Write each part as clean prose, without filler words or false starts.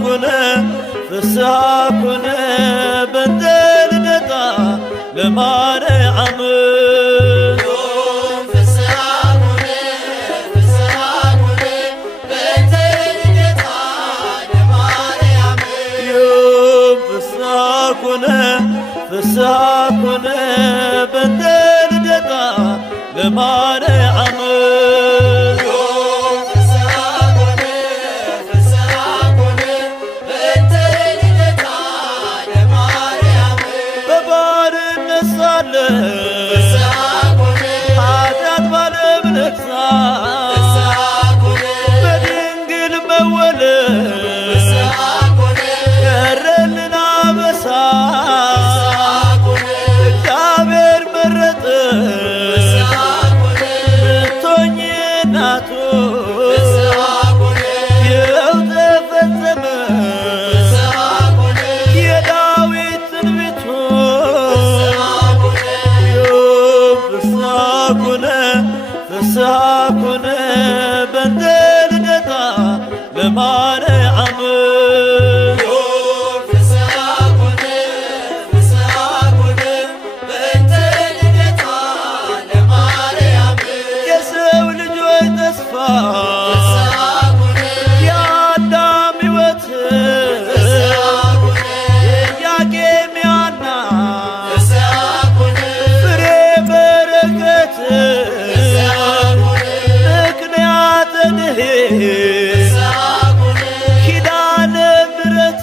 ኮነ ፍስሐ ኮነ በእንተ ልደታ ለማርያም ፍስሐ ኮነ በእንተ ልደታ ለማርያም በባርነት ሳለን ኃጢአት ባለም ነግሣ በድንግል መወለድ ቀረልን አበሳ ፍስሐ ኮነ በእንተ ልደታ ለማርያም የሰው ልጆች ተስፋ የአዳም ሕይወት ኢያቄም ሐና ፍሬ በረከት ኪዳነ ምሕረት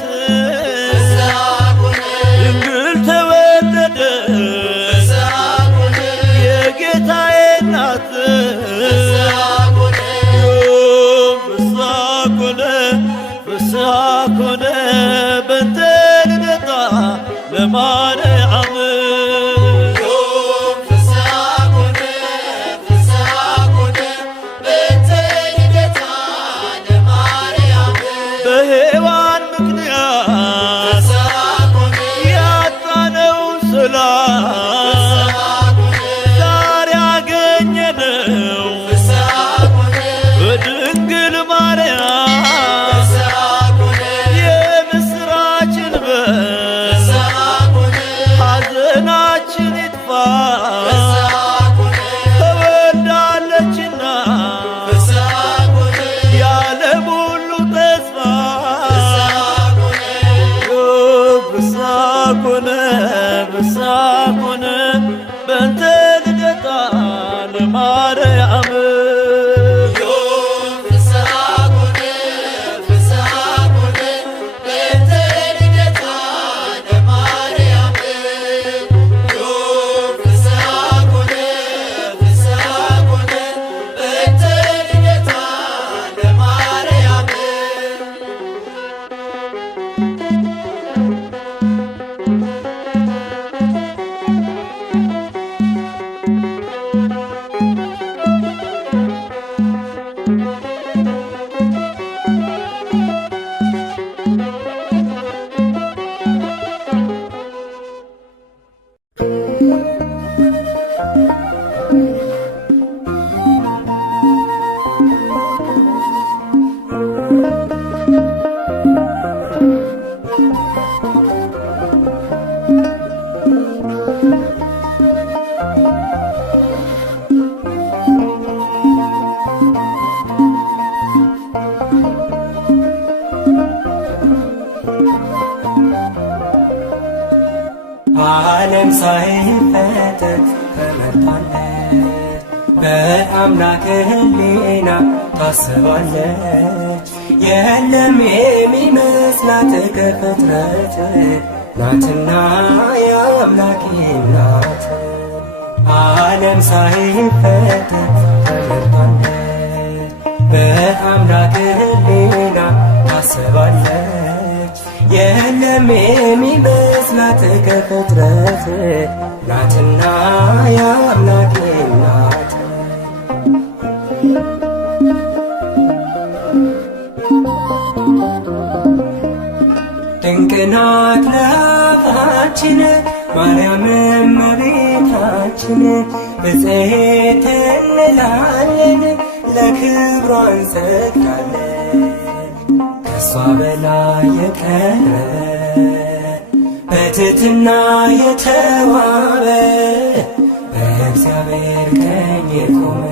ድንግል ተወለደ የጌታዬ እናት ፍስሐ ኮነ በእንተ ልደታ ለማርያም በሔዋን ምክንያት ያጣነው ሰላም ዛሬ አገኘነው በድንግል ማርያም የምስራችን በል ሐዘናችን ይጥፋ ተወልዳለችና የዓለም ሁሉ ተስፋ ፍስሐ ኮነ በእንተ ልደታ ለማርያም ዓለም ሳይፈጠር ተመርጣለች፣ በአምላክ ሕሊና ታስባለች። የለም የሚመስላት ከፍጥረት ናትና የአምላክ ናት። ዓለም ሳይፈጠር ተመርጣለች፣ በአምላክ ሕሊና ታስባለች። የለም የሚመስላት ከፍጥረት ናትና የአምላክ ናት። ድንቅ ናት ለአፋችን ማርያም እመቤታችን፣ ብፅዕት እንላለን ለክብሯ እንሰግዳለን። ከሷ በላይ የቀረበ በትሕትና የተዋበ በእግዚአብሔር ቀኝ የቆመ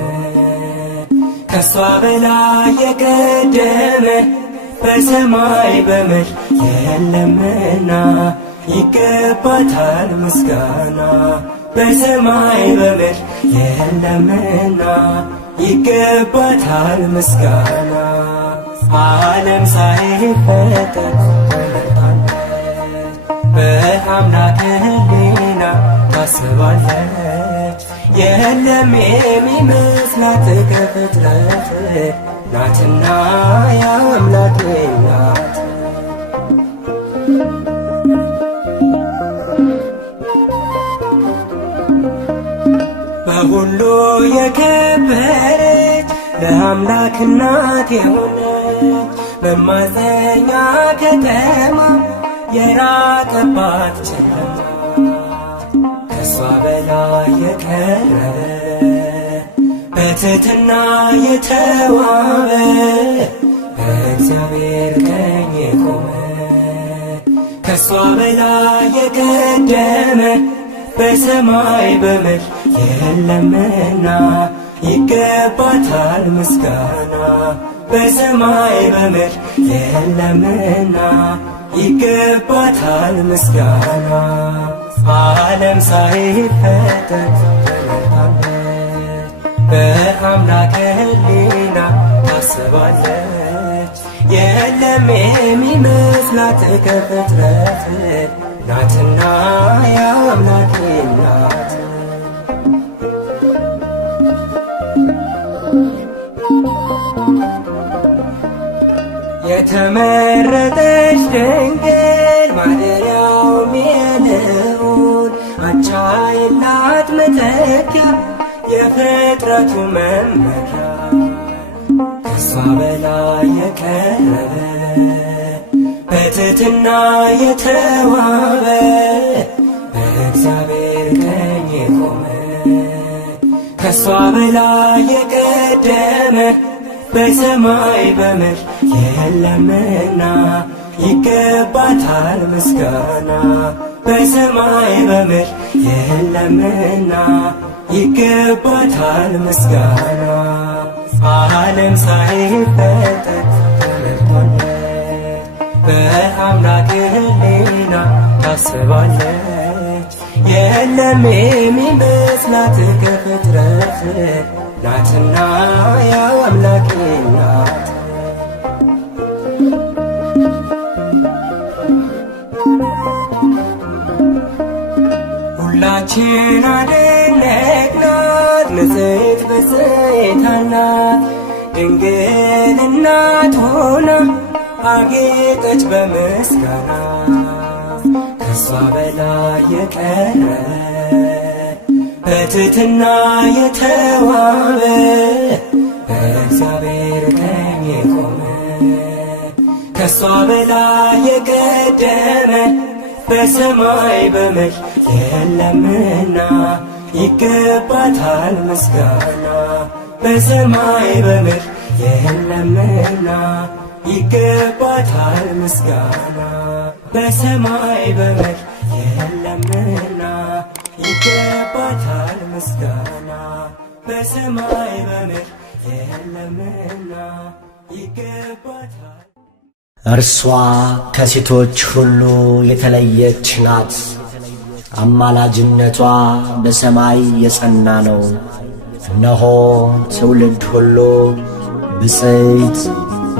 ከሷ በላይ የቀደመ በሰማይ በምድር የለምና ይገባታል ምስጋና። በሰማይ በምድር የለምና ይገባታል ምስጋና። ዓለም ሳይፈጠር ተመርጣለች፣ በአምላክ ሕሊና ታስባለች። የለም የሚመስላት ከፍጥረት ናትና የአምላክ ናት። በሁሉ የከበረች ለአምላክ እናት የሆነች መማፀኛ ከተማ የራቀባት ጨለማ ከሷ በላይ የቀረበ በትሕትና የተዋበ በእግዚአብሔር ቀኝ የቆመ ከሷ በላይ የቀደመ በሰማይ በምድር የለምና ይገባታል ምስጋና። በሰማይ በምድር የለምና ይገባታል ምስጋና። ዓለም ሳይፈጠር ተመርጣለች፣ በአምላክ ሕሊና ታስባለች። የለም የሚመስላት ከፍጥረት ናትና የአምላክ ናት። የተመረጠች ድንግል ማደሪያውም የልዑል አቻ የላት መተኪያ የፍጥረቱ መመኪያ ከሷ በላይ የቀረበ በትሕትና የተዋበ በእግዚአብሔር ቀኝ የቆመ ከሷ በላይ የቀደመ በሰማይ በምድር የለምና ይገባታል ምስጋና። በሰማይ በምድር የለምና ይገባታል ምስጋና። ዓለም ሳይፈጠር ተመርጣለች፣ በአምላክ ሕሊና ታስባለች። የለም የሚመስላት ከፍጥረት ናትና የአምላክ ናት። ሁላችን አደነቅናት ንጽሕት ብፅዕት ናት ድንግል እናት ሆና አጌጠች በምስጋና ከሷ በላይ የቀረበ በትሕትና የተዋበ በእግዚአብሔር ቀኝ የቆመ ከሷ በላይ የቀደመ በሰማይ በምድር የለምና ይገባታል ምስጋና። በሰማይ በምድር የለምና ይገባታል ምስጋና። በሰማይ በምድር የለምና ይገባታል ምስጋና። በሰማይ በምድር የለምና ይገባታል። እርሷ ከሴቶች ሁሉ የተለየች ናት። አማላጅነቷ በሰማይ የጸና ነው። እነሆ ትውልድ ሁሉ ብፅዕት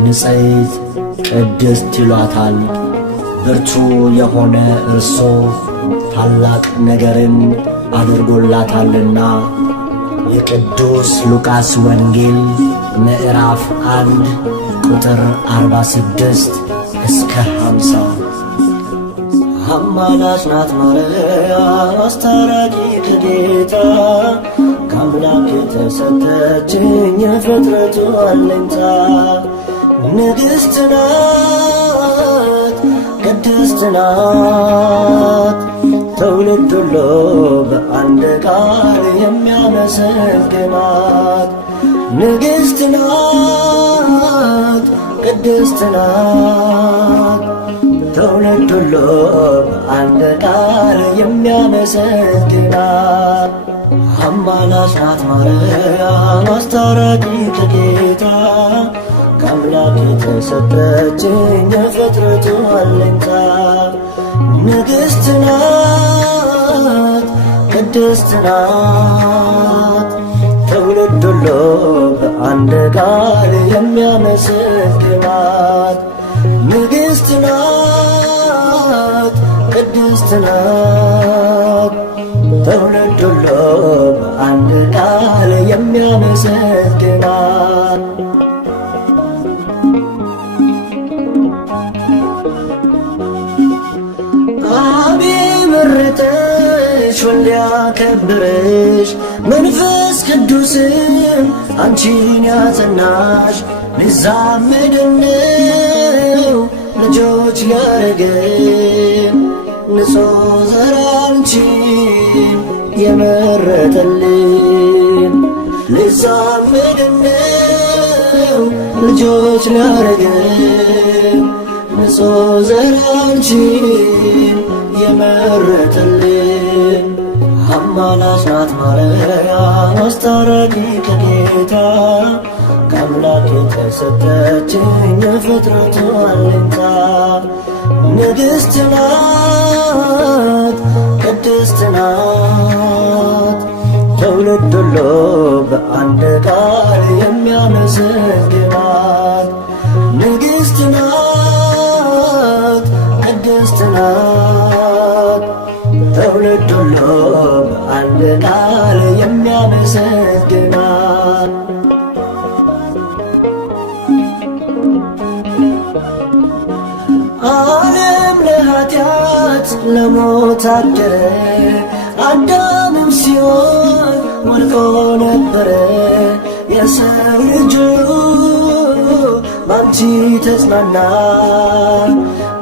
ንጽሕት ቅድስት ይሏታል። ብርቱ የሆነ እርሱ ታላቅ ነገርን አድርጎላታልና። የቅዱስ ሉቃስ ወንጌል ምዕራፍ 1 ቁጥር 46 እስከ 50። አማላጅ ናት ማርያም አስታራቂ ከጌታ ከአምላክ የተሰጠችኝ የፍጥረቱ አለኝታ። ንግሥት ናት ቅድስት ናት ትውልድ ሁሉ በአንድ ቃል የሚያመሰግናት። ንግሥት ናት ቅድስት ናት። ትውልድ ሁሉ በአንድ ቃል የሚያመሰግናት አማላጅ ናት ማርያም አስታራቂ ከጌታ ከአምላክ የተሰጠችኝ የፍጥረቱ አለኝታ ንግሥት ናት ቅድስት ናት። ትውልድ ሁሉ በአንድ ቃል የሚያመሰግናት ንግሥት ናት ቅድስት ናት። ትውልድ ሁሉ በአንድ ቃል የሚያመሰግናት አብ መረጠሽ ወልድ ያከበረሽ መንፈስ ቅዱስም አንቺን ያጸናሽ ሊዛመደን ነው ልጆች ሊያረገን ንጹሕ ዘር አንቺን የመረጠልን ሊዛመደን ነው ልጆች ሊያረገን ንጹሕ ዘር አንቺን የመረጠልን አማላጅ ናት ማርያም አስታራቂ ከጌታ ከአምላክ የተሰጠችኝ የፍጥረቱ አለኝታ ንግሥት ናት ቅድስት ናት። ትውልድ ሁሉ በአንድ ቃል የሚያመሰግናት ንግሥት ናት ቅድስት ናት። ትውልድ ሁሉ በአንድ ቃል የሚያመሰግናት ዓለም ለኃጢአት ለሞት አደረ አዳምም ሲሆን ወድቆ ነበረ የሰው ልጅ ባንቺ ተጽናና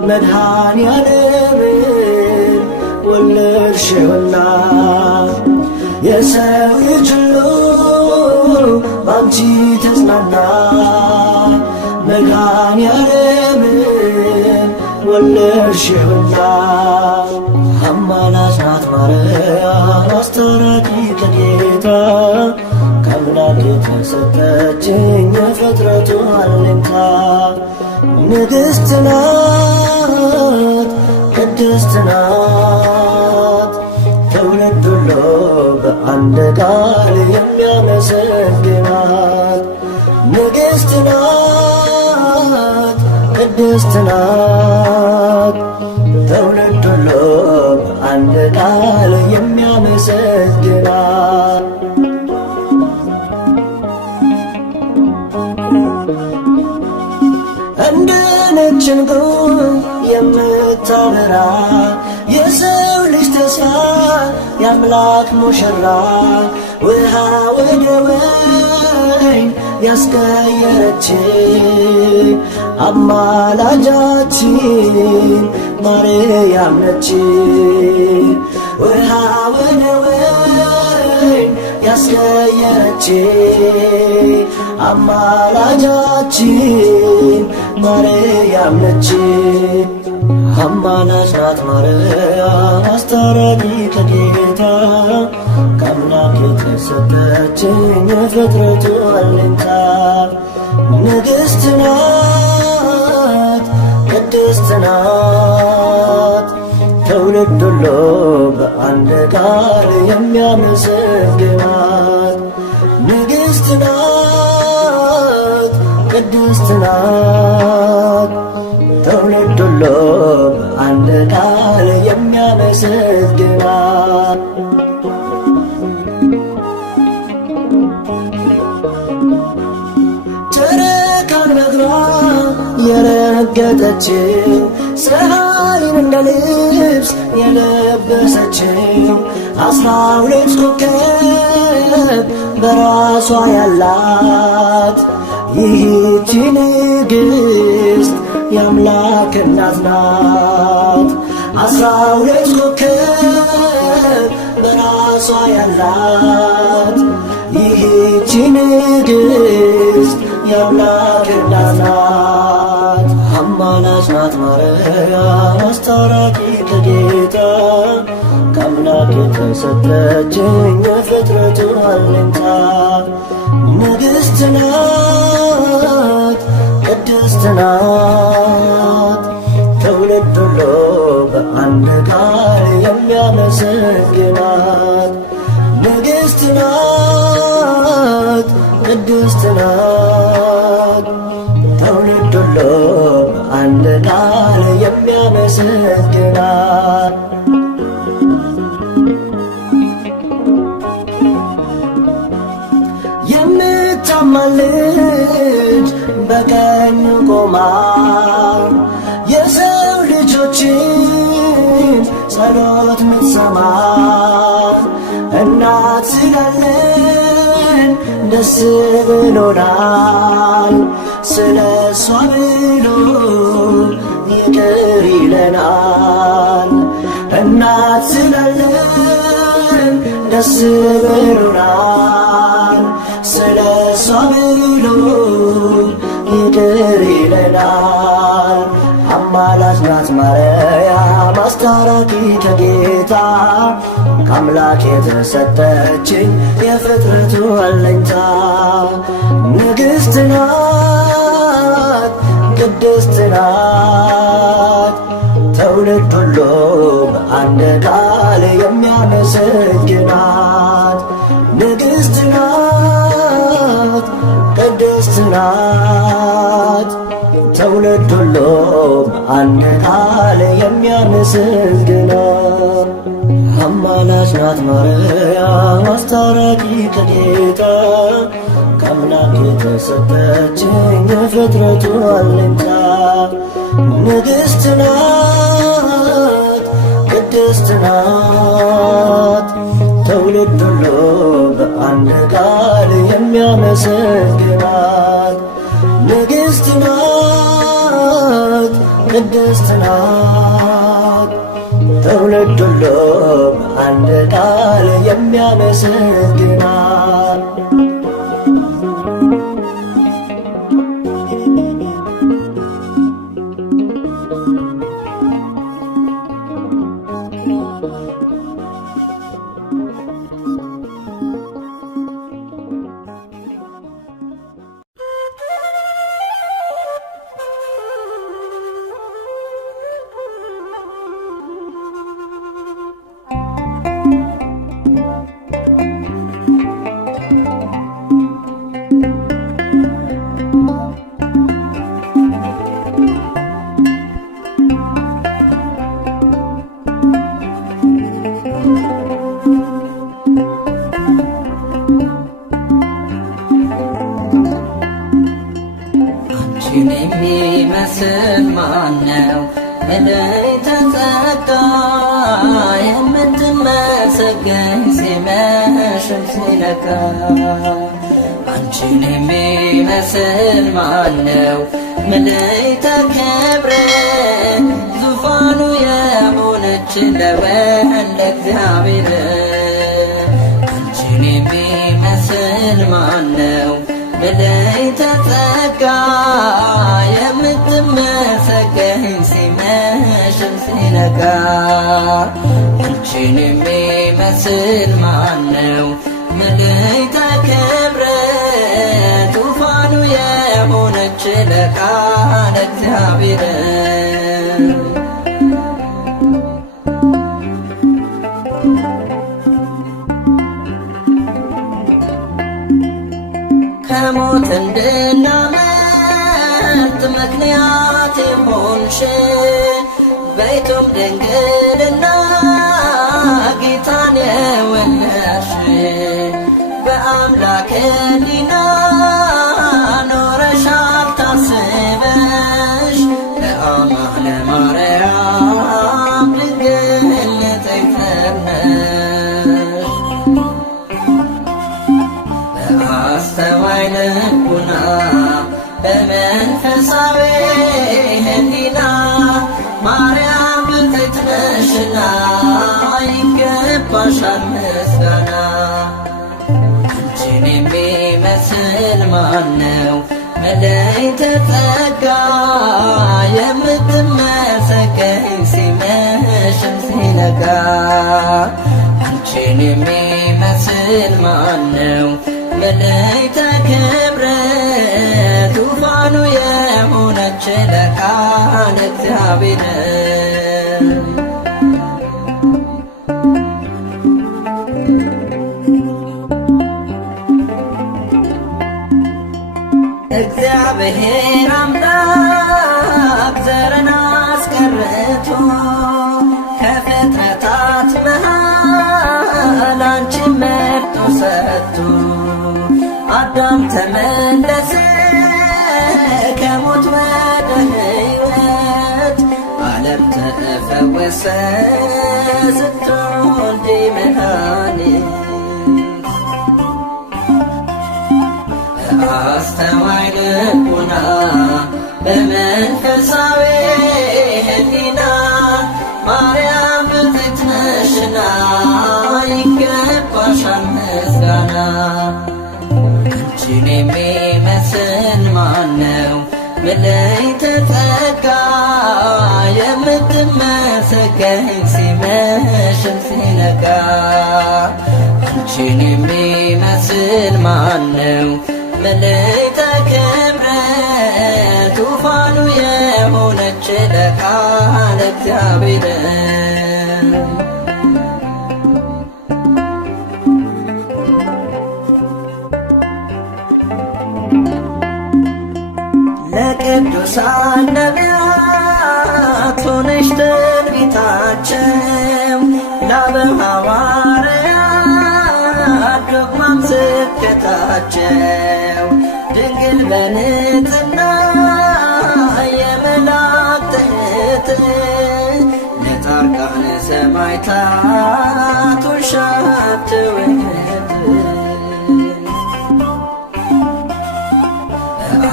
መድኃኔዓለምን ወለድሽውና የሰው ልጅ ባንቺ ተጽናና መድኃኔዓለምን ወለድሽውና አማላጅ ናት ማርያም አስታራቂ ከጌታ ከአምላክ የተሰጠችኝ የፍጥረቱ አለኝታ ንግሥት ናት ቅድስት ናት። ትውልድ ሁሉ በአንድ ቃል የሚያመሰግናት ንግሥት ናት ቅድስት ናት። ትውልድ ሁሉ በአንድ ቃል የሚያመሰግናት እንደ ነጭ ዕንቁ የምታበራ የሰው ልጅ ተስፋ የአምላክ ሙሽራ ውሃ ወደ ወይን ያስቀየረች አማላጃችን ማርያም ነች። ውሃ ወደ ወይን ያስቀየረች አማላጃችን ማርያም ነች። አማላጅ ናት ማርያም አስታራቂ ከጌታ ከአምላክ የተሰጠችኝ የፍጥረቱ አለኝታ ንግሥት ናት ቅድስት ናት። ትውልድ ሁሉ በአንድ ቃል የሚያመሰግናት ንግሥት ናት ቅድስት ናት። ትውልድ ሁሉ በአንድ ቃል የሚያመሰግናት ጨረቃን በእግሯ የረገጠችው ፀሐይን እንደ ልብስ የለበሰችው 12 ኮከብ በራሷ ያላት ይህች ንግሥት የአምላክ እናት ናት። 12 ኮከብ በራሷ ያላት ይህች ንግሥት የአምላክ እናት ናት። ማርያም አስታራቂ ከጌታ ከአምላክ የተሰጠችኝ የፍጥረቱ አለኝታ ንግሥት ናት ቅድስት ናት ትውልድ ሁሉ በአንድ ቃል የሚያመሰግናት ንግሥት ናት ቅድስት ናት ትውልድ ሁሉ በአንድ ቃል የሚያመሰግናት የምታማልድ በቀኙ ቆማ የሰው ልጆችን ጸሎት ምትሰማ እናት ስላለን ደስ ብሎናል ስለ እሷ ብሎ ይቅር ይለናል እናት ስላለን ደስ ብሎናል ስለ እሷ ብሎ ይቅር ይለናል አማላጅ ናት ማርያም አስታራቂ ከጌታ ከአምላክ የተሰጠችኝ የፍጥረቱ አለኝታ ንግሥት ናት ቅድስት ናት ትውልድ ሁሉ በአንድ ቃል የሚያመሰግናት ንግሥት ናት ቅድስት ናት ትውልድ ሁሉ በአንድ ቃል የሚያመሰግናት አማላጅ ናት ማርያም አስታራቂ ከጌታ ከአምላክ የተሰጠችኝ የፍጥረቱ አለኝታ ንግሥት ናት ቅድስት ናት ትውልድ ሁሉ በአንድ ቃል የሚያመሰግናት ንግሥት ናት ቅድስት ናት ትውልድ ሁሉ በአንድ ቃል የሚያመሰግናት አንቺን የሚመስል ማነው በላይ ተጠቃ የምትመሰገኝ ሲመሽም ሲነጋ አንቺን የሚመስል ማነው በላይ ተከብረ ዙፋኑ የሆነች ለወልደ እግዚአብሔር አንቺን የሚመስል ማነው በላይ ተጠጋ የምትመሰገኝ ሲመሽም ሲነጋ አንቺን የሚመስል ማነው በላይ ተከብረ ዙፋኑ የሆነች ለቃለ እግዚአብሔር ከሞት እንድናመልጥ ምክንያት የሆንሽ በይቱም ድንግልና ጌታን የወለድሽ በአምላክ ሕሊና ኖረሻል ታስበሽ ለአማነ ማርያም ድንግል ንጽሕት ነሽ በአስተዋይ ልቡና በመንፈሳዊ ሕሊና ማርያም ብፅዕት ነሽና ይገባሻል ምስጋና አንቺን የሚመስል ማነው መላእክተ ጸጋ የምትመሰገኝ ሲመሽም ሲነጋ አንቺን የሚመስል ማነው? መላእክተ ክብር ዙፋኑ የሆነች ለቃል እግዚአብሔር እግዚአብሔር አምላክ ዘርን አስቀርቶ ከፍጥረታት መሃል አንቺን መርጦ ሰጥቶ አዳም ተመለሰ ከሞት ወደ ሕይወት ዓለም ተፈወሰ ስትወልጂ መድኃኒት አስተዋይ ልቡና በመንፈሳዊ ሕሊና ማርያም ብፅዕት ነሽና ይገባሻል ምስጋና። አንቺን የሚመስል ማነው? መላእክተ ጸጋ የምትመሰገኝ ሲመሽም ሲነጋ አንቺን የሚመስል ማነው? መላእክተ ክብር ዙፋኑ የሆነች ለቃል እግዚአብሔር ለቅዱሳን ነቢያት ሆነሽ ትንቢታቸው ለአበው ሐዋርያት ዶግማም ስብከታቸው ድንግል በንጽሕና የመላእክት እህት ለጻድቃን ሰማዕታት ውሻት ውህት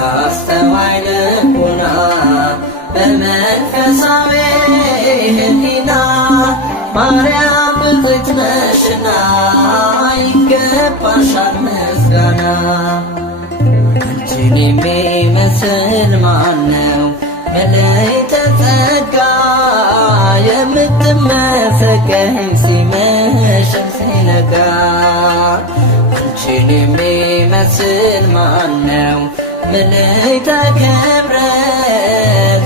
አስተዋይ ልቡና በመንፈሳዊ ሕሊና ማርያም ብፅዕት ነሽና ይገባሻል ምስጋና። አንቺን የሚመስል ማነው? መላእክተ ጸጋ የምትመሰገኝ ሲመሽም ሲነጋ አንቺን የሚመስል ማነው? መላእክተ ክብር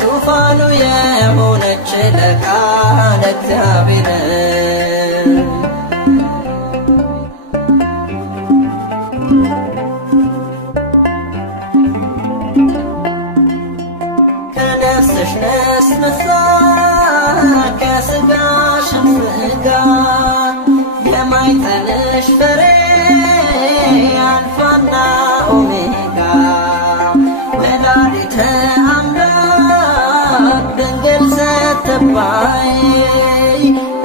ዙፋኑ የሆነች ለቃል እግዚአብሔር ከነፍስሽ ነስንሳ ከሥጋሽም ሥጋ የማኅፀንሽ ፍሬ አልፋና ኦሜጋ ወላዲተ አምላክ ድንግል ስትባይ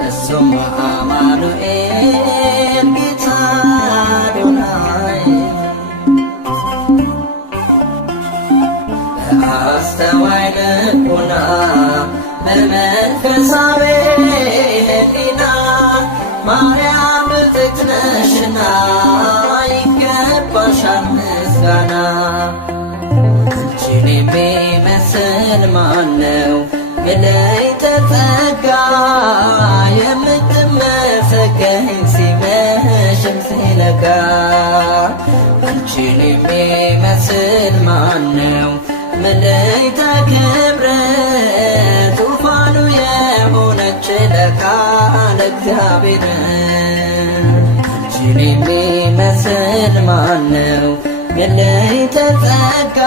እሱም አማኑኤል ጌታ አዶናይ በአስተዋይ ልቡና በመንፈሳዊ ሕሊና ማርያም ብፅዕት ነሽና ይገባሻል ምስጋና። አንቺን የሚመስል ማነው? መላእክተ ጸጋ የምትመሰገኝ ሲመሽም ሲነጋ አንቺን የሚመስል ማነው? መላእክተ ክብር ዙፋኑ የሆነች ለቃል እግዚአብሔር አንቺን የሚመስል ማነው? መላእክተ ጸጋ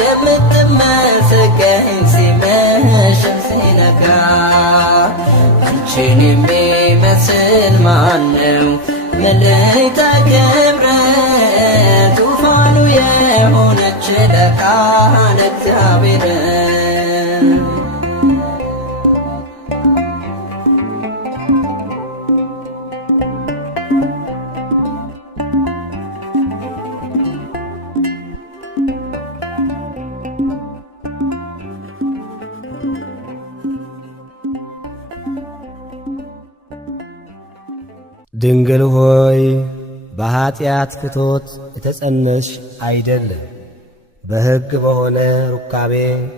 የምትመሰገኝ ሲመሽም ሲነጋ አንቺን የሚመስል ማነው? መላእክተ ክብር ዙፋኑ የሆነች ለቃል እግዚአብሔር ድንግል ሆይ በኀጢአት ፍቶት የተጸነስሽ አይደለም፣ በሕግ በሆነ ሩካቤ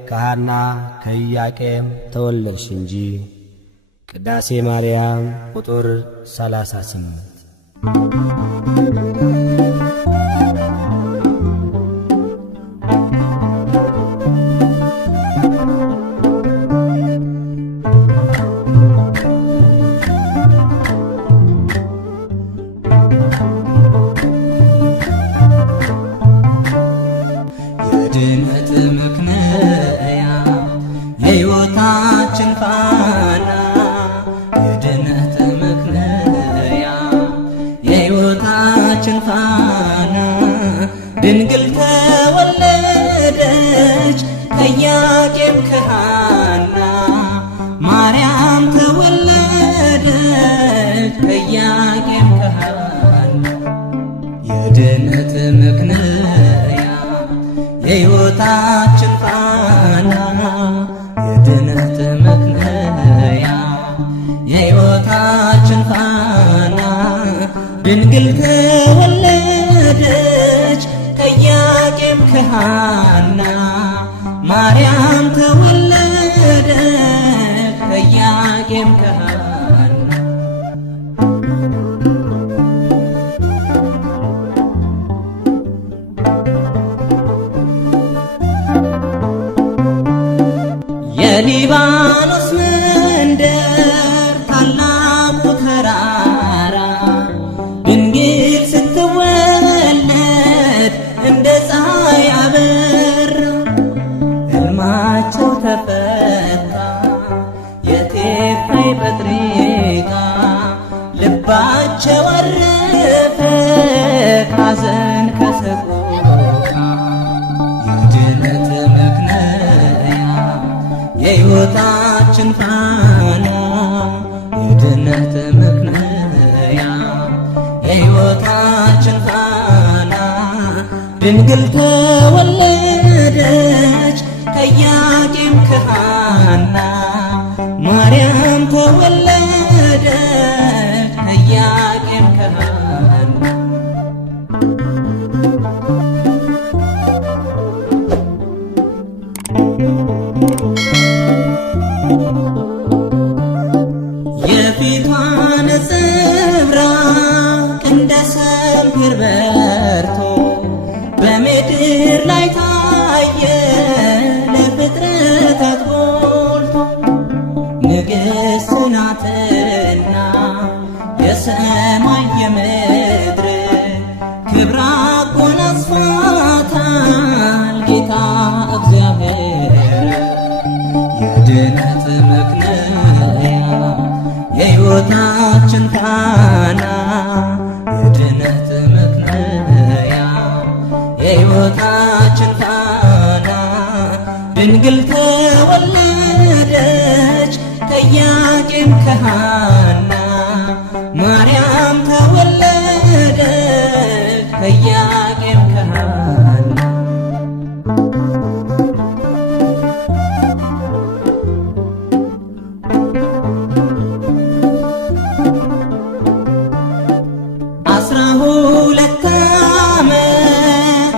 ከሐና ከኢያቄም ተወለድሽ እንጂ። ቅዳሴ ማርያም ቁጥር 38። የድነት ምክንያት የሕይወታችን ፋና የድነት ምክንያት የሕይወታችን ፋና ድንግል ተወለደች ከኢያቄም ከሐና ማርያም ተወለደች ከኢያቄም ከሐና የድነት ምክንያት የሕይወታችን ፋና የድነት ምክንያት የሕይወታችን ፋና ድንግል ተወለደች ከኢያቄም ከሐና ማርያም ተወለደች ከኢያቄም ከሐና የሊባኖስ መንደር ታላቁ ተራራ ድንግል ስትወለድ እንደ ፀሐይ አበራ። ሕልማቸው ተፈታ የቴፋይ ጴጥሪቃ ልባቸው አረፈ ካዘን ከሰቆቃ የድነት ምክንያት የሕይወታችን ፋና የድነት ምክንያት የሕይወታችን ፋና ድንግል ተወለደች ከኢያቄም ከሐና ማርያም ተወለደች ከኢያቄም ከሐና የፊቷ ነጸብራቅ እንደ ሰምፔር በርቶ በምድር ላይ ታየ ለፍጥረታት ጎልቶ። ንግሥት ናትና የሰማይ የምድር ክብራ አጎናጽፏታል ጌታ እግዚአብሔር። የድነት ምክንያት የሕይወታችን ፋና የድነት ምክንያት የሕይወታችን ፋና ድንግል ተወለደች ከኢያቄም ከሐና ማርያም ተወለደች ከኢያቄም ከሐና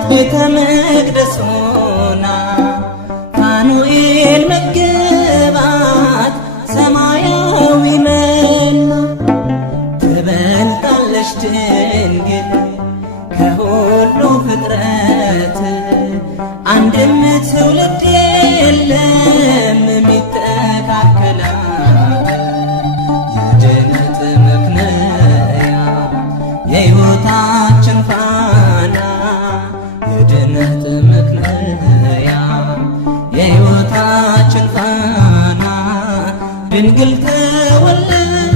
ቤተ መቅደስ ሆና ፋኑኤል መገባት ሰማያዊ መና ትበልጣለች ድንግል ከሁሉ ፍጥረት አንድም ትውልድ የለም የሚተካከላት። የድነት ምክንያት የሕይወታችን ፋና የድነት ምክንያት የሕይወታችን ፋና ድንግል ተወለደች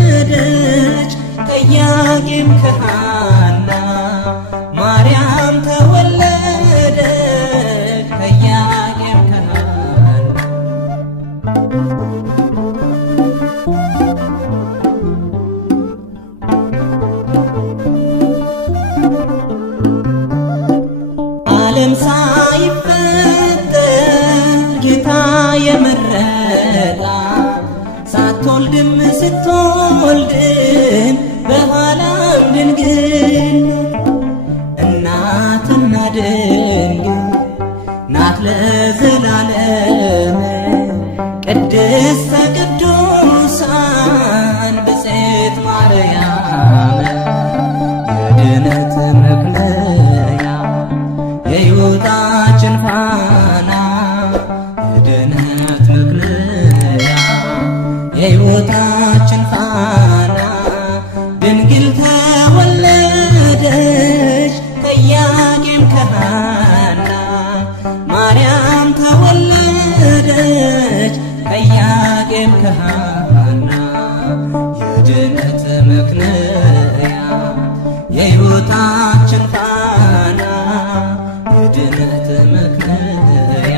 ከኢያቄም ከሐና ማርያም ተወለደች ከኢያቄም ከሐና ዓለም ሳይፈጠር ጌታ የመረጣ ሳትወልድም ስትወልድም በኋላም ድንግል እናትና ድንግል ለዘላለም ቅድስተ ቅዱሳን ብፅዕት ማርያም የድነት መክለያ የሕይወታችን ፋና የድነት መክለያ የሕይወታችን ፋና ድንግል ተወለደች ከኢያቄም ከሐና ማርያም ተወለደች ከኢያቄም ከሐና የድነት መክለያ የሕይወታችን ፋና የድነት መክለያ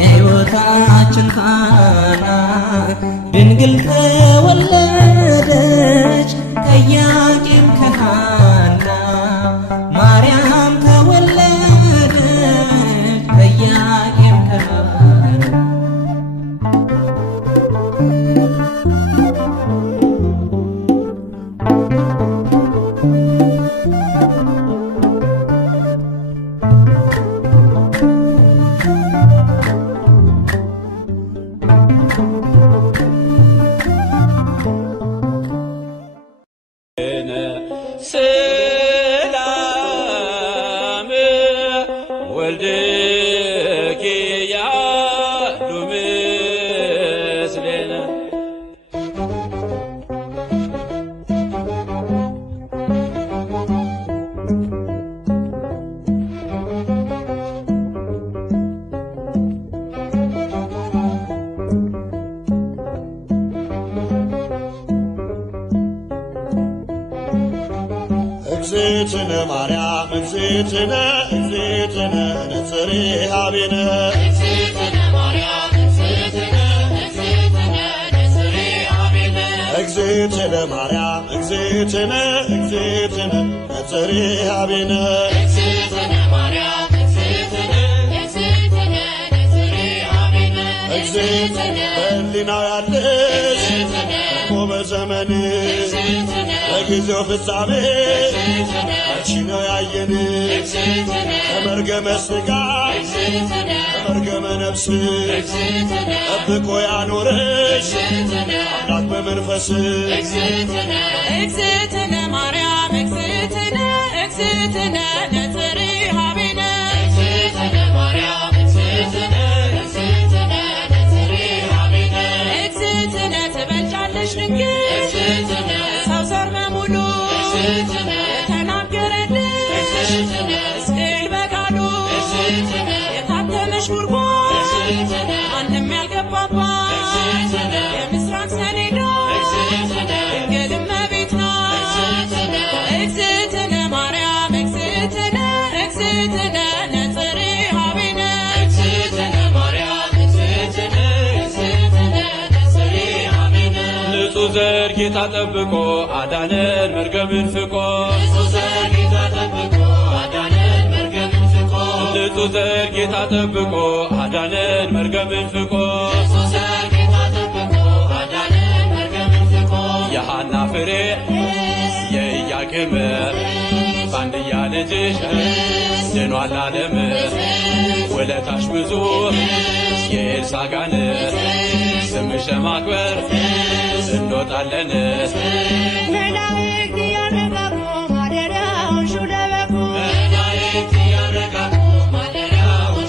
የሕይወታችን ፋና ድንግል ተወለደች ከኢያቄም ከሐና ማርያም ተወለደች ከኢያቄም ከሐና ሰላም ወልድኪ ያሉ ምስሌነ እግዝእትነ ማርያም እግዝእትነ እግዝእትነ ነጽሬ ኀቤነ እግዝእትነ ማርያም እግዝእትነ እግዝእትነ ነጽሬ ኀቤነ እግዝእትነ በሕሊናው ያለሽ እኮ በዘመንሽ በጊዜው ፍጻሜ አንቺ ነው ያየን ከመርገመ ሥጋ ከመርገመ ነፍስ ጠብቆ ያኖረሽ አምላክ በመንፈስ እግዝእትነ ማርያም እግዝእትነ እግዝእትነ ነጽሬ ኀቤነ እግዝእትነ ትበልጫለሽ ድንግል ሰው ዘር በሙሉ የተናገረልሽ ሕዝቅኤል በቃሉ የታተመሽ ጉድጓድ ማንም ያልገባባት የምስራቅ ሰሌዳ ድንግል እመቤት ናት። እግዝእትነ ማርያም እግዝእትነ እግዝእትነ ነጽሬ ኀቤነ ንጹሕ ዘር ጌታ ጠብቆ አዳነን መርገምን ፍቆ ንጹሕ ዘር ጌታ ጠብቆ አዳነን መርገምን ፍቆ የሐና ፍሬ የኢያቄም በአንድያ ልጅሽ ድኗል ዓለም ውለታሽ ብዙ የኤልሳጋን ስምሽ ለማክበር እንወጣለን መላእክት እያረጋጉ ማደሪያውን ሹለበኩ መላእክት እያረጋጉ ማደሪያውን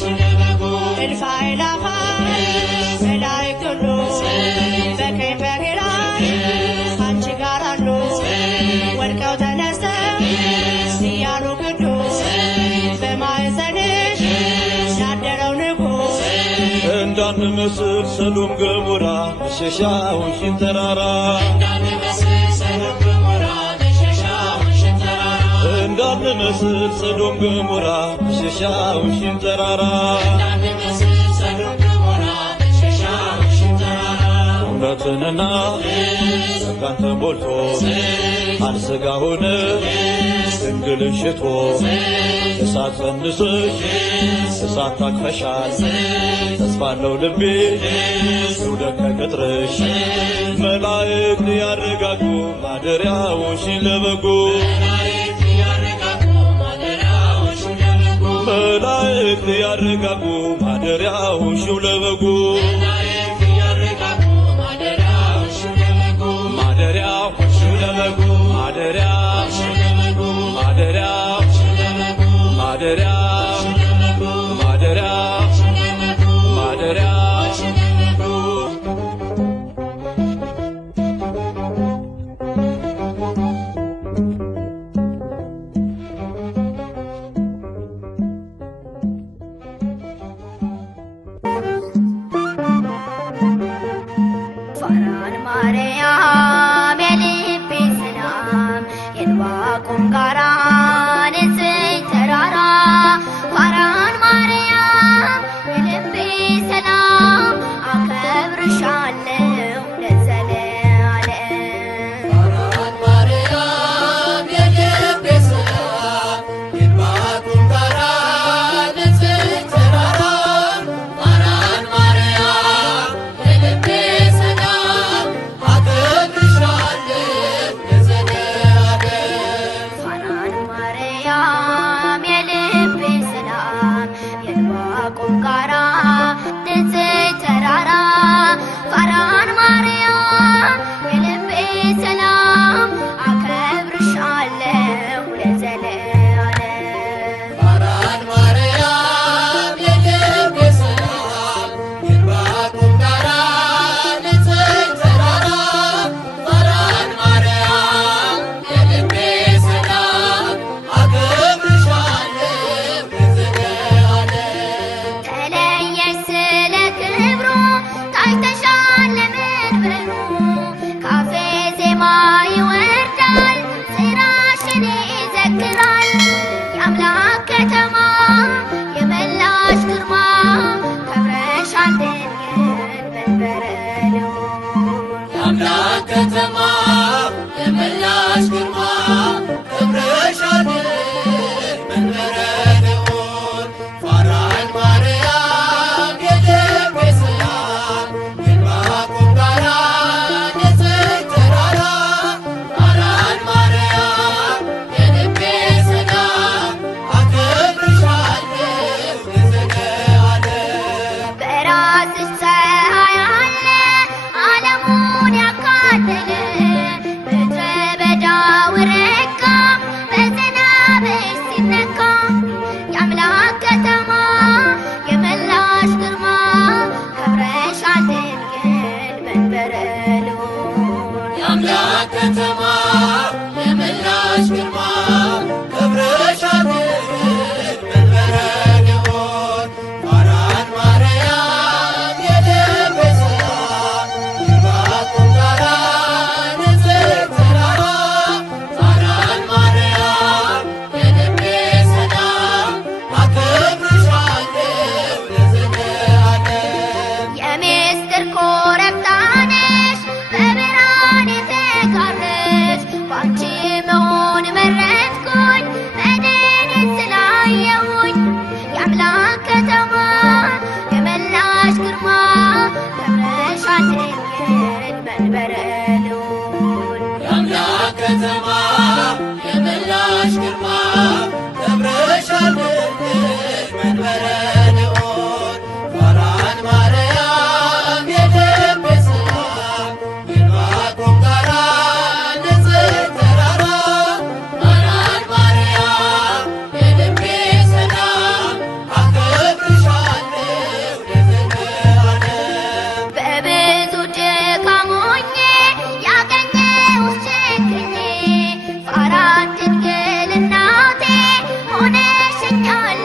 ሹለበኩ እልፍ አእላፋት መላእክት ሁሉ በቀኝ በግራ ከአንቺ ጋር አሉ ወድቀው ተነስተው እያሉ ቅዱስ በማኅፀንሽ ያደረው ንጉሥ እንዳንመስል ሰዶም ገሞራ መሸሻውን ተራራ እንዳንመስል ሰዶም ገሞራ መሸሻውን ተራራ እውነትንና ጸጋን ተሞልቶ አንሥጋ ሆነ ድንግልን ሽቶ እሳት ፈንስሽ እሳት ታቅፈሻል ተስፋለው ልቤ ይውደቅ ከቅጥርሽ መላእክት ያረጋጉ ማደሪያዎሽን ለበጉ መላእክት ያረጋጉ ማደሪያዎሽን ለበጉ ማደሪያዎሽን ለበጉ ማደሪያ ማደሪያ ማደሪያ ማደሪያ ማደሪያ ፋራን ማርያም የልቤ ሰላም የዕንባቆም ጋራ ንጽሕት ተራራ ፋራን ማርያም የልቤ ሰላም አከብርሻለሁ ለዘለዓለም። ፋራን ማርያም የልቤ ሰላም የዕንባቆም ጋራ ንጽሕት ተራራ ፋራን ማርያም የልቤ ሰላም አከብርሻለሁ ለዘለዓለም። ፋራን ማርያም የልቤ ሰላም የዕንባቆም ጋራ ንጽሕት ተራራ ፋራን ማርያም የልቤ ሰላም አከብርሻለሁ ለዘለዓለም። ፋራን ማርያም የልቤ ሰላም የዕንባቆም ጋራ ንጽሕት ተራራ ፋራን ማርያም የልቤ ሰላም አከብርሻለሁ ለዘለዓለም። ተለየሽ ስለ ክብሩ ታይተሻል ለመንበሩ ካፌ ዜማ ይወርዳል ስራሽን ይዘክራል የአምላክ ከተማ የመላሽ ግርማ ከብረሻል ድንግል መንበረ ልዑል። የአምላክ ከተማ የመላሽ ግርማ ከብረሻል ድንግል መንበረ ልዑል። ፋራን ማርያም የልቤ ሰላም የዕንባቆም ጋራ ንጽሕት ተራራ ፋራን ማርያም የልቤ ሰላም አከብርሻለሁ ለዘለዓለም። በራስሽ ፀሐይ አለ ዓለሙን ያካለለ ምድረ በዳው ረጋ በዝናብሽ ሲነካ የአምላክ ከተማ የመላሽ ግርማ ከብረሻል ድንግል መንበረ ልዑል። የአምላክ ከተማ የመላሽ ግርማ ከብረሻል ድንግል መንበረ ልዑል። ፋራን ማርያም የልቤ ሰላም የዕንባቆም ጋራ ንጽሕት ተራራ ፋራን ማርያም የልቤ ሰላም አከብርሻለሁ ለዘለዓለም። የምስጢር ኮረብታ ነሽ በብርሃን የተጋረድሽ ባንቺ መሆን መረጥኩኝ መድንን ስላየሁኝ የአምላክ ከተማ የመላሽ ግርማ ከብረሻል ድንግል መንበረ ልዑል። የአምላክ ከተማ የመላሽ ግርማ ከብረሻል ድንግል መንበረ ልዑል። ፋራን ማርያም የልቤ ሰላም የዕንባቆም ጋራ ንጽሕት ተራራ ፋራን ማርያም የልቤ ሰላም አከብርሻለሁ ለዘለዓለም። በብዙ ድካም ሆኜ ያገኘሁሽ ችግኜ ፋራን ድንግል እናቴ ሆነሽኛል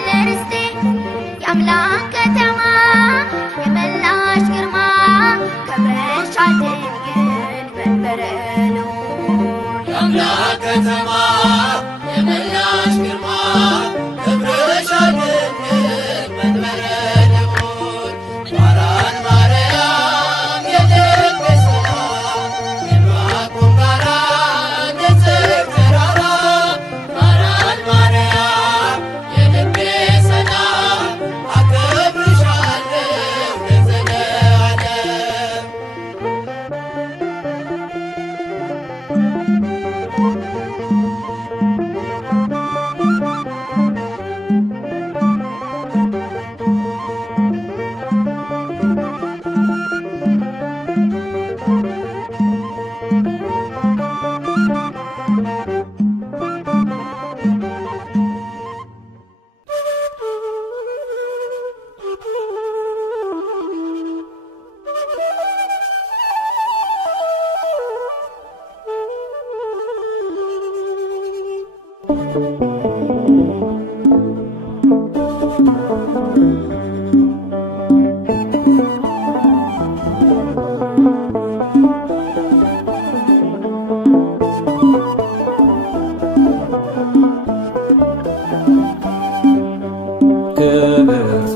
ክብርት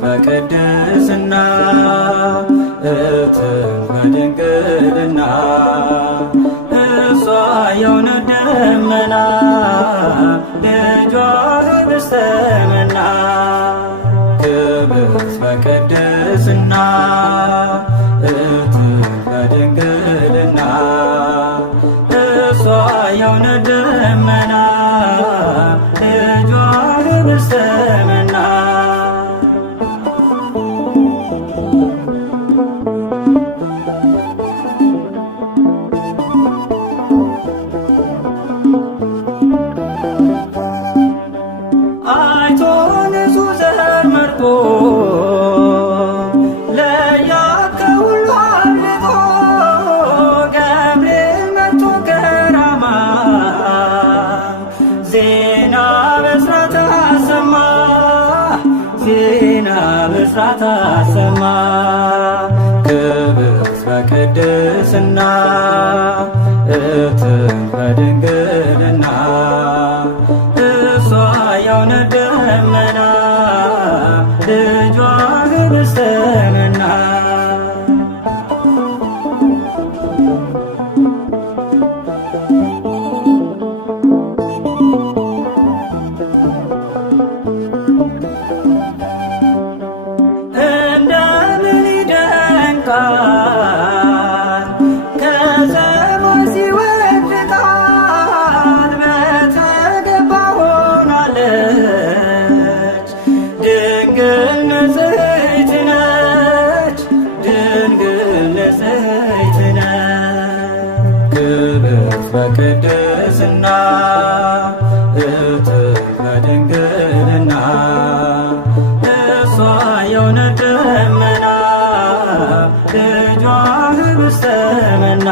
በቅድስና እትም በድንግልና እሷ የእውነት ደመና ልጇ ኅብስተ መና። ክብርት በቅድስና እትም በድንግልና እሷ የእውነት ደመና ልጇ ኅብስተ መና። አይቶ ንጹሕ ዘር መርጦ ለያት ከሁሉ አብልጦ ገብርኤል መጥቶ ከራማ ዜና ብስራት አሰማ ዜና ብስራት አሰማ። ክብርት በቅድስና እትም በድንግልና እሷ የእውነት ደመና ልጇ ኅብስተ መና። እንደምን ይደንቃል ከሰማይ ሲወርድ ቃል በተገባ ሆናለች ድንግል ንጽሕት ነች ድንግል ንጽሕት ነች። ክብርት በቅድስና እትም በድንግልና እሷ የእውነት ደመና ልጇ ኅብስተ መና።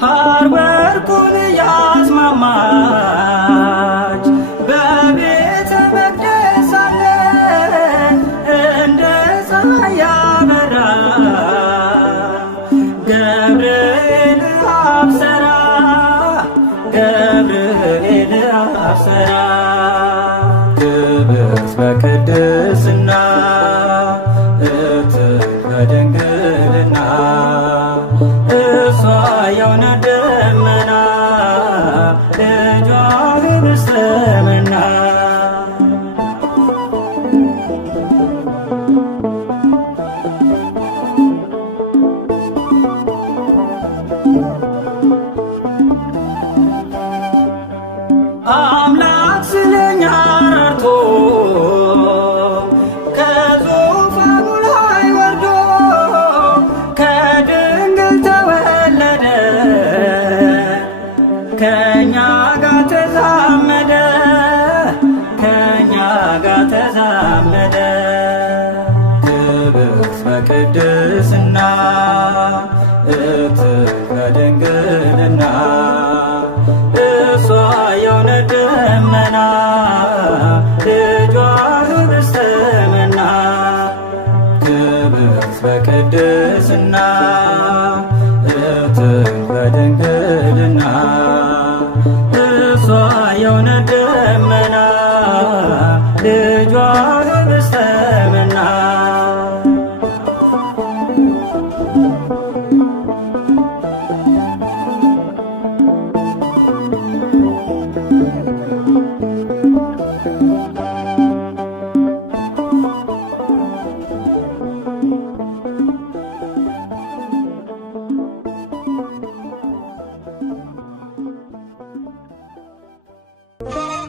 ሐር ወርቁን ያስማማች በቤተ መቅደስ አለ እንደ ፀሐይ ያበራ ገብርኤል አብሰራ ገብርኤል አብሰራ። ክብርት በቅድስና እትም በድንግልና እሷ የእውነት ደመና ልጇ ኅብስተ መና። አምላክ ስለኛ ራርቶ ከዙፋኑ ላይ ወርዶ ከድንግል ተወለደ ከእኛ ጋር ተዛመደ ከእኛ ጋር ተዛመደ። ክብርት በቅድስና እትም በድንግልና እሷ የእውነት ደመና ልጇ ኅብስተ መና። ክብርት በቅድስና እትም በድንግልና እሷ የእውነት ደመና ልጇ ኅብስተ መና። Thank you.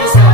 Yes.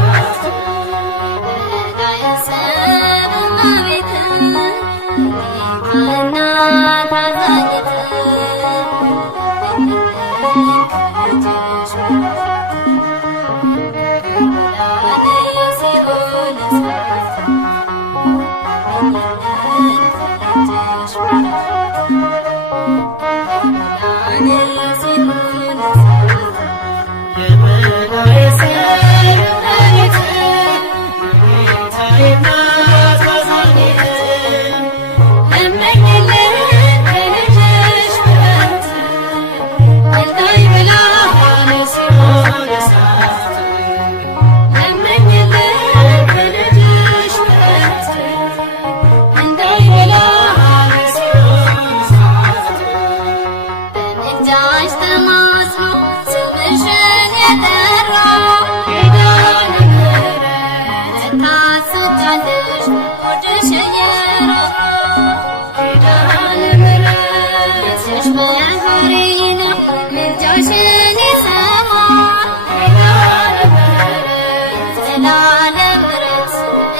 ለዓለም ምሕረት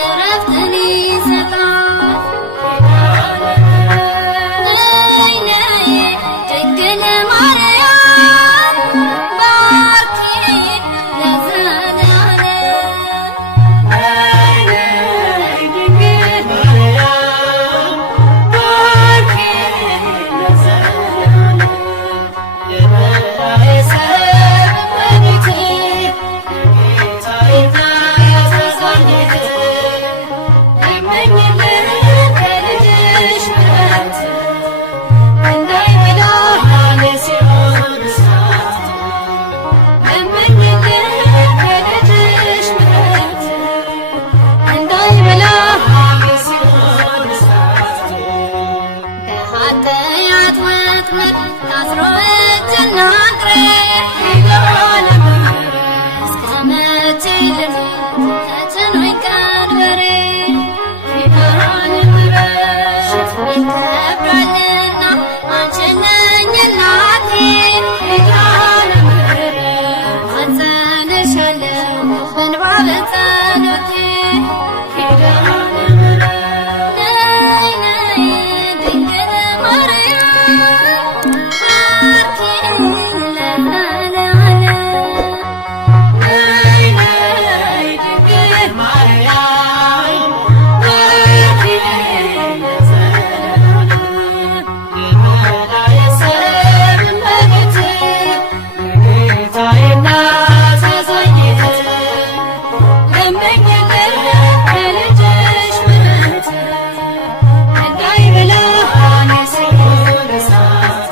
እረፍትን ይሰጣል። ነይ ነይ ድንግል ማርያም ባርኪኝ ለዘለዓለም። ነይ ነይ ድንግል ማርያም ባርኪኝ ለዘለዓለም። የበላይ ሰንበቴ የጌታዬና ያሳዛኝቴ ለምኝልን ከልጅሽ ምሕረት እንዳይበላ የሲኦል እሳት። ለምኝልን ከልጅሽ ምሕረት እንዳይበላ የሲኦል እሳት። በኃጢአት ወጥመድ ታስሮ እጅና እግሬ ኪዳነ ምሕረት እስከ መቼ ልኑር ተጭኖኝ ቀንበሬ። ኪዳነ ምሕረት ይከብዳልና አንቺ ነኝ እናቴ። ኪዳነ ምሕረት አጸንሻለሁ በእንባ በጸሎቴ። ኪዳነ ምሕረት ነይ ነይ ድንግል ማርያም ባርኪኝ ለዘለዓለም። ነይ ነይ ድንግል ማርያም ባርኪኝ ለዘለዓለም። የበላይ ሰንበቴ የጌታዬ እናት አዛኝቴ ለምኝልን ከልጅሽ ምሕረት እንዳይበላ የሲኦል እሳት።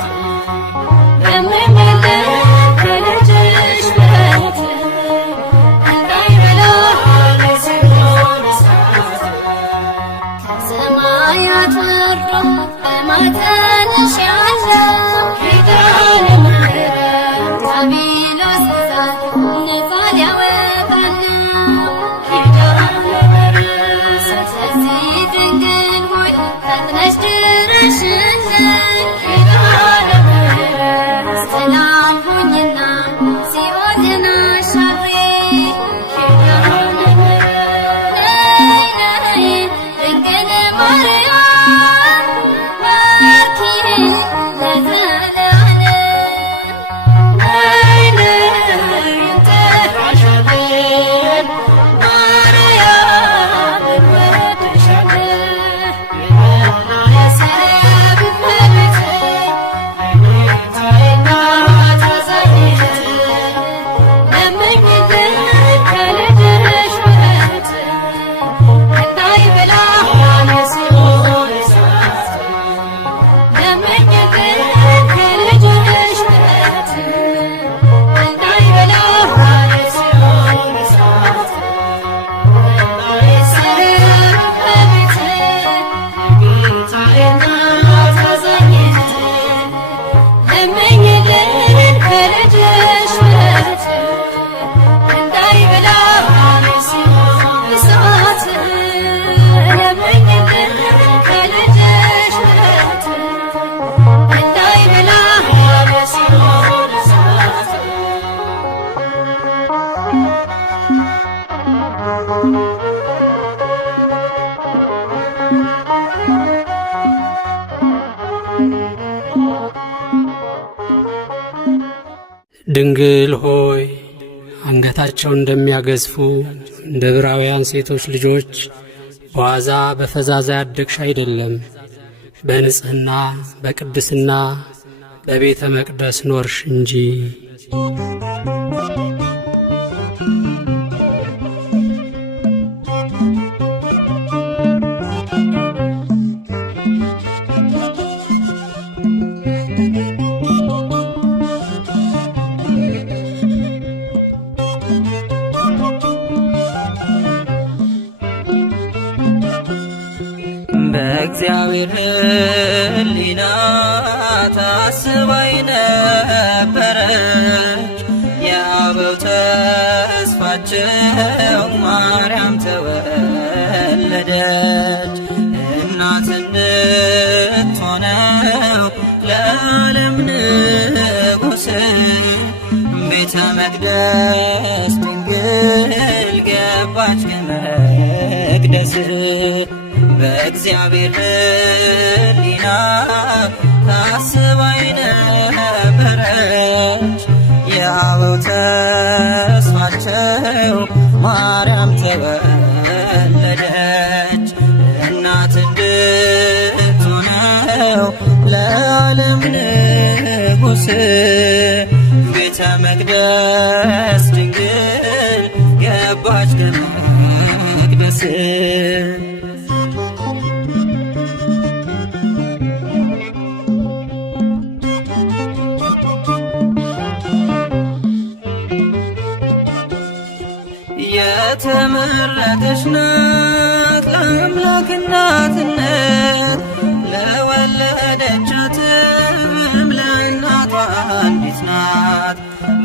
ለምኝልን ከልጅሽ ምሕረት እንዳይበላ የሲኦል እሳት። ከሰማያት ወርዶ በማኅፀንሽ ያለው ኪዳነ ምሕረት ከዲያብሎስ ግዛት ነፃ ሊያወጣን ነው። ኪዳነ ምሕረት ስለዚህ ድንግል ሆይ ፈጥነሽ ድረሽልን። ኪዳነ ምሕረት ሰላም ሁኚና ሲኦልን አሻግሪ። ኪዳነ ምሕረት ነይ ነይ ድንግል ማርያም ባርኪኝ ለዘለዓለም። ነይ ነይ እንጠራሻለን ማርያም እንወድሻለን። የበላይ ሰንበቴ የጌታዬ እናት አዛኝቴ ለምኝልን ከልጅሽ ምሕረት እንዳይበላ የሲኦል እሳት። ለምኝልን ከልጅሽ ምሕረት እንዳይበላ የሲኦል እሳት። የበላይ ሰንበቴ የጌታዬ እናት አዛኝቴ ለምኝልን ከልጅሽ ምሕረት እንዳይበላ የሲኦል እሳት። ለምኝልን ከልጅሽ ምሕረት እንዳይበላ የሲኦል እሳት። ድንግል ሆይ አንገታቸውን እንደሚያገዝፉ እንደ ዕብራውያን ሴቶች ልጆች በዋዛ በፈዛዛ ያደግሽ አይደለም። በንጽሕና በቅድስና በቤተ መቅደስ ኖርሽ እንጂ። በእግዚአብሔር ሕሊና ታስባይ ነበረች የአበው ተስፋቸው ማርያም ተወለደች። እናት እንድትሆነው ለዓለም ንጉሥ ቤተ መቅደስ ድንግል ገባ ገባች ከመቅደስ በእግዚአብሔር ሕሊና ታስባ ነበረች የአበው ተስፋቸው ማርያም ተወለደች እናት እንድትሆነው ለዓለም ንጉሥ ቤተ መቅደስ ድንግል ገባች ከመቅደስ የተመረጠች ናት ለአምላክ እናትነት ለወለደቻትም ለእናቷ አንዲት ናት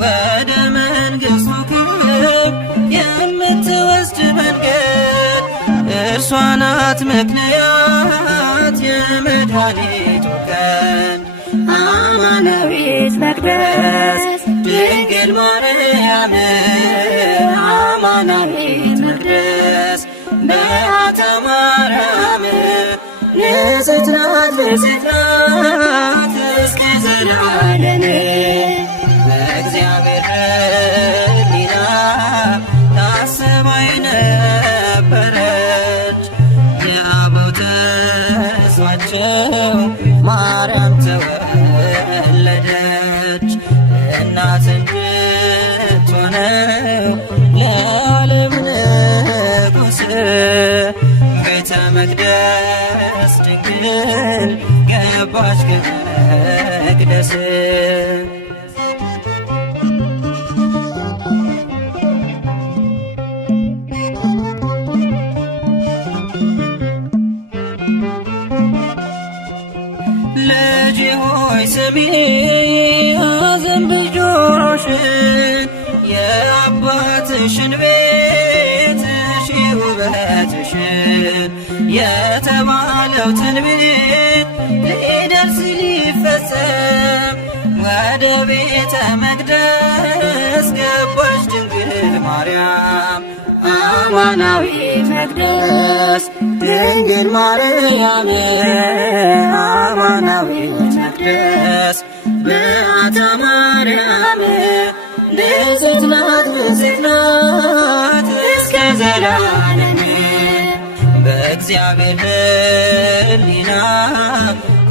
ወደ መንግሥቱ ክብር የምትወስድ መንገድ እርሷ ናት ምክንያት የመድኃኒቱ ቀን አማናዊት መቅደስ ድንግል ማርያም አማናዊት መቅደስ በዓታ ማርያም ንጽሕት ናት ንጽሕት ናት እስከ ዘላለም በእግዚአብሔር ሕሊና ታስባ ነበረች የአበው ተስፋቸው ማርያም ተወለደች እናት እንድትሆነው ለዓለም ንጉሥ ቤተ መቅደስ ድንግል ገባች ከመቅደስ ልጄ ሆይ ስሚ አዘንብል ጆሮሽን የአባትሽን ቤት እሺ ውበትሽን የተባለው ትንቢት ሊደርስ ሊፈጸም ወደ ቤተ መቅደስ ገባች ድንግል ማርያም አማናዊት መቅደስ ድንግል ማርያም አማናዊት መቅደስ በዓታ ማርያም ንጽሕት ናት ንጽሕት ናት እስከ ዘላለም በእግዚአብሔር ሕሊና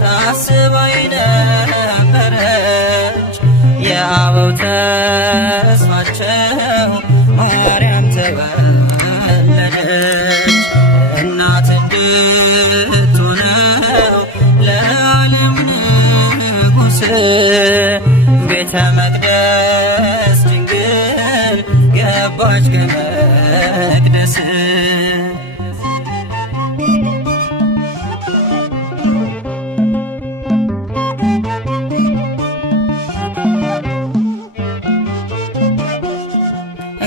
ታስባ ነበረች የአበው ተስፋቸው ማርያም ተወለደች እናት እንድትሆነው ለዓለም ንጉሥ ቤተ መቅደስ ድንግል ገባች ከመቅደስ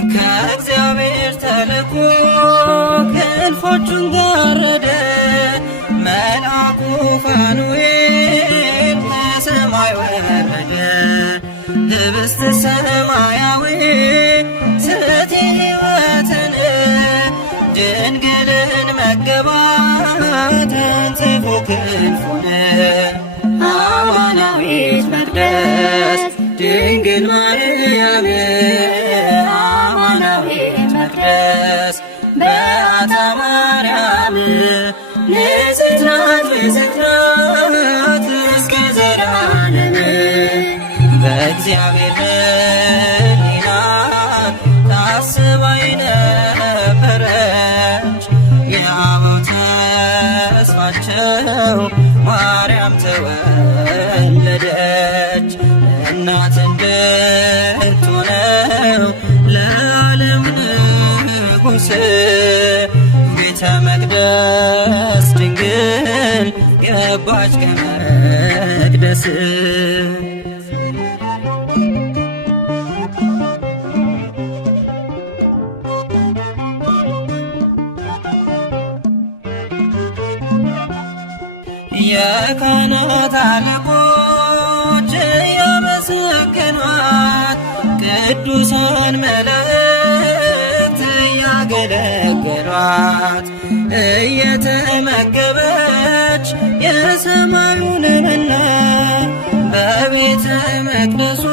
ከእግዚአብሔር ተልኮ ክንፎቹን ጋረደ መልአኩ ፋኑኤል ከሰማይ ወረደ ህብስተ ሰማያዊ ስእቲ ሕይወትን ድንግልን መገባት ተንጽፎ ክንፉን አማናዊት መቅደስ ድንግል ማርያም አማናዊት መቅደስ በዓታ ማርያም ንጽሕት ናት ንጽሕት ናት እስከ ዘላለም በእግዚአብሔር ሕሊና ታስባ ነበረች የአበው ተስፋቸው ማርያም ተወለደች እናት እንድትሆነው ለዓለም ንጉሥ ቤተ መቅደስ ድንግል ገባች ከመቅደስ የካህናት አለቆች እያመሰገኗት ቅዱሳን መላእክት ያገለገሏት እየተመገበች የሰማዩን መና በቤተ መቅደሱ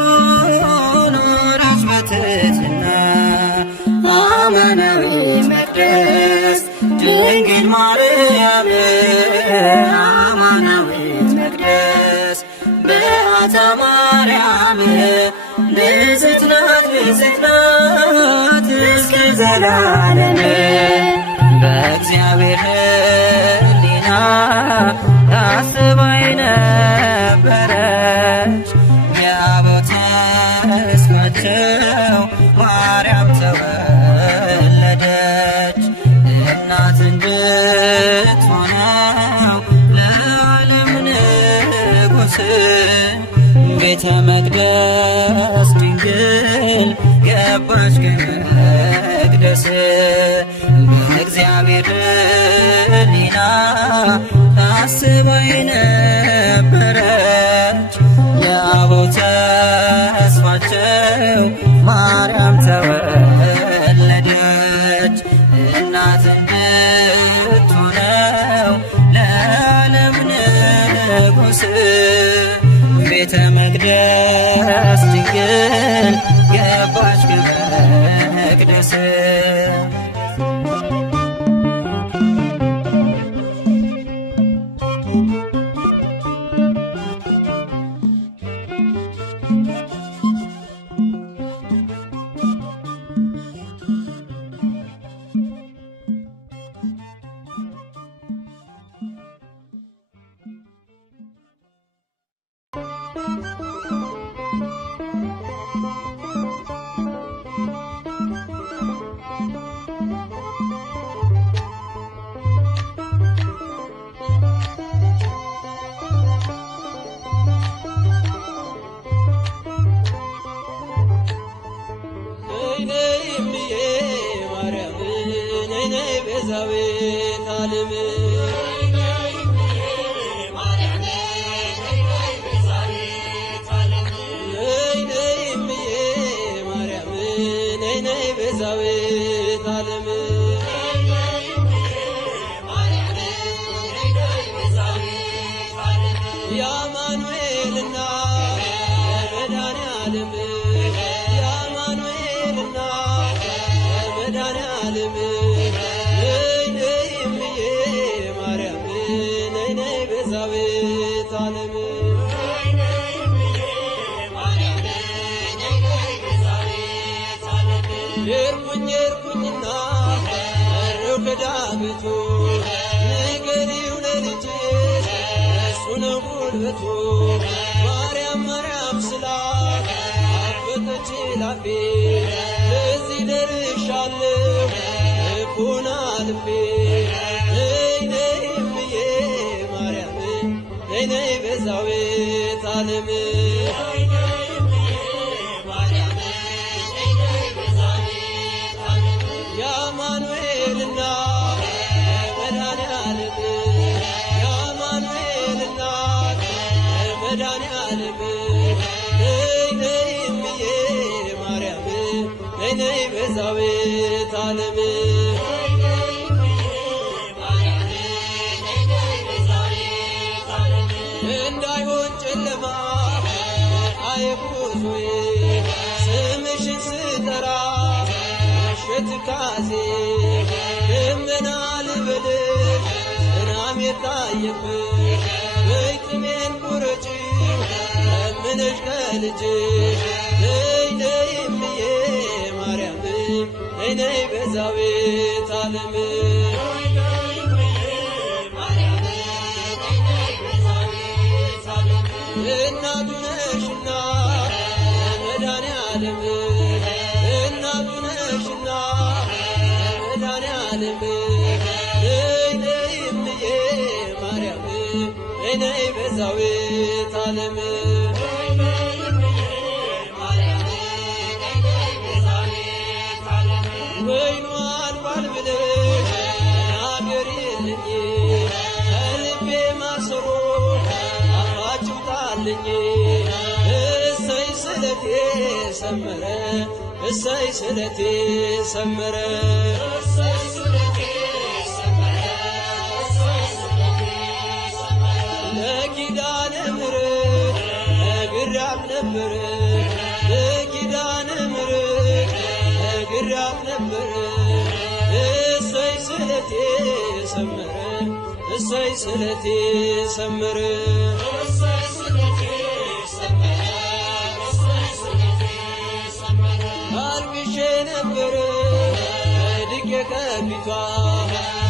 ኖረች በትሕትና። አማናዊት መቅደስ ድንግል ማርያም አማናዊት መቅደስ በዓታ ማርያም ንጽሕት ናት ንጽሕት ናት እስከ ዘላለም። በእግዚአብሔር ሕሊና ታስባ የነበረች የአበው ተስፋቸው ማርያም ተወለደች። እናት እንድትሆነው ለዓለም ንጉሥ ቤተ መቅደስ ድንግል ገባች ከመቅደስ። በእግዚአብሔር ሕሊና ታስባ የነበረች የአበው ተስፋቸው ማርያም ተወለደች። እናት እንድትሆነው ለዓለም ንጉሥ ቤተ መቅደስ ድንግል ገባች ከመቅደስ። ቤዛዊተ ዓለም ቤዛዊተ ዓለም የአማኑኤልና የመድኃኔዓለም የአማኑኤልና የመድኃኔዓለም ቤዛዊተ ዓለም የርኩኝና መረው ከዳገቱ ንገሪው ለልጅሽ እሱ ነው ጉልበቱ። ማርያም ማርያም ስላት አፈተች ላፌ ለዚህ ደርሻለሁ ልቡና ልቤ። ነይ እምዬ ማርያም ነይ ቤዛዊተ ዓለም የአማኑኤልና የመድኃኔዓለም የአማኑኤልና የመድኃኔዓለም ነይ እምዬ ማርያም ነይ ቤዛዊተ ዓለም እንዳይሆን ጨለማ አይጉዞዬ ስምሽን ስጠራ ትካዜ ደመና ልበልሽ ዝናብ የታየብሽ በይጥሜን ቁረጪ ለምነሽ ከልጅሽ ነይ እምዬ ማርያም ነይ ቤዛዊተ ዓለም እናቱ ነሽና የመድኃኔዓለም እናቱ ነሽና የመድኃኔዓለም ነይ እምዬ ማርያም ነይ ቤዛዊተ ዓለም ወይኑ አልቋል ብለሽ ተናገሪልኝ ከልቤ ማሰሮ አፋጭው ጣልኝ እሰይ ስለቴ ሰመረ እሰይ ስለቴ ሰመረ ለኪዳነ ምሕረት ነግሬያት ነበር ለኪዳነ ምሕረት ነግሬያት ነበር እሰይ ስለቴ ሰመረ እሰይ ስለቴ ሰመረ አልቅሼ ነበር ወድቄ ከፊቷ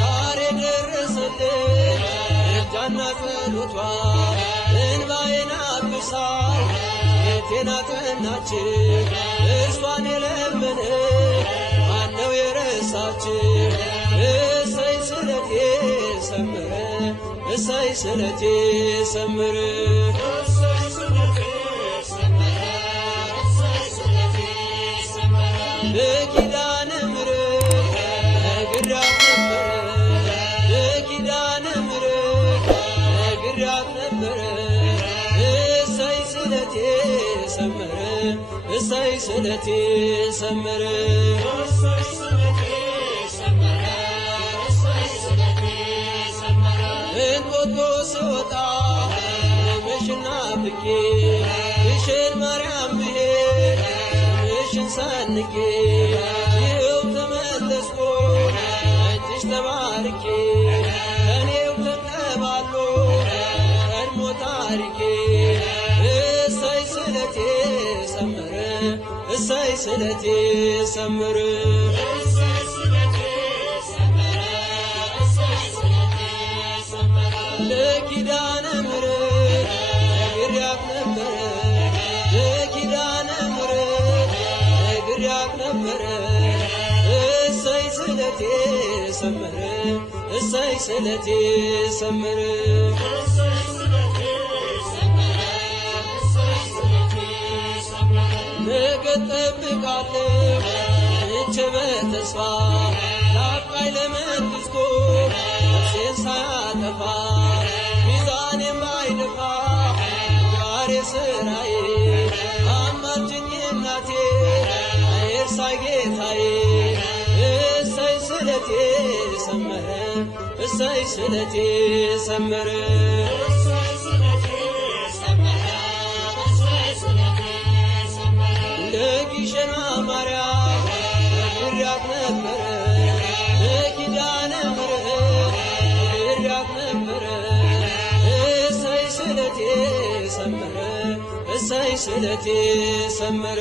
ዛሬ ደረሰልኝ እርጃና ጸሎቷ እንባዬን አብሳው ቤቴን አቀናች እርሷን የለመነ ማነው የረሳች እሰይ ስለቴ ሰመረ እሰይ ስለቴ ሰመረ ለኪዳነ ምሕረት ነግሬያት ነበር ለኪዳነ ምሕረት ነግሬያት ነበር እሰይ ስለቴ ሰመረ እሰይ ስለቴ ሰመረ እንጦጦ ስወጣ ምሽና ብቄ ግሸን ማርያም ብሄድ ምሽን ሰንቄ ይኸው ተመለስኩ እጅሽ ተባርኬ ከኔው ተቀባሎ ቀድሞ ታሪኬ እሰይ ስለቴ ሰመረ እሰይ ስለቴ ሰመረ ለኪዳነ ምሕረት ነግሬያት ነበር ለኪዳነ ምሕረት ነግሬያት ነበር እሰይ ስለቴ ሰመረ እሰይ ስለቴ ሰመረ ነገ እጠብቃለሁ እንቼ በተስፋ ናፍቃኝ ለመንግሥቱ ነፍሴን ሳያጠፋ ሚዛኔም ባይደፋ ዛሬ ስራዬ አማልጅኝ እናቴ አይርሳኝ ጌታዬ እሰይ ስለቴ ሰመረ እሰይ ስለቴ ሰመረ ለግሸን ማርያም ነግሬያት ነበር ለኪዳነ ምሕረት ነግሬያት ነበር እሰይ ስለቴ ሰመረ እሰይ ስለቴ ሰመረ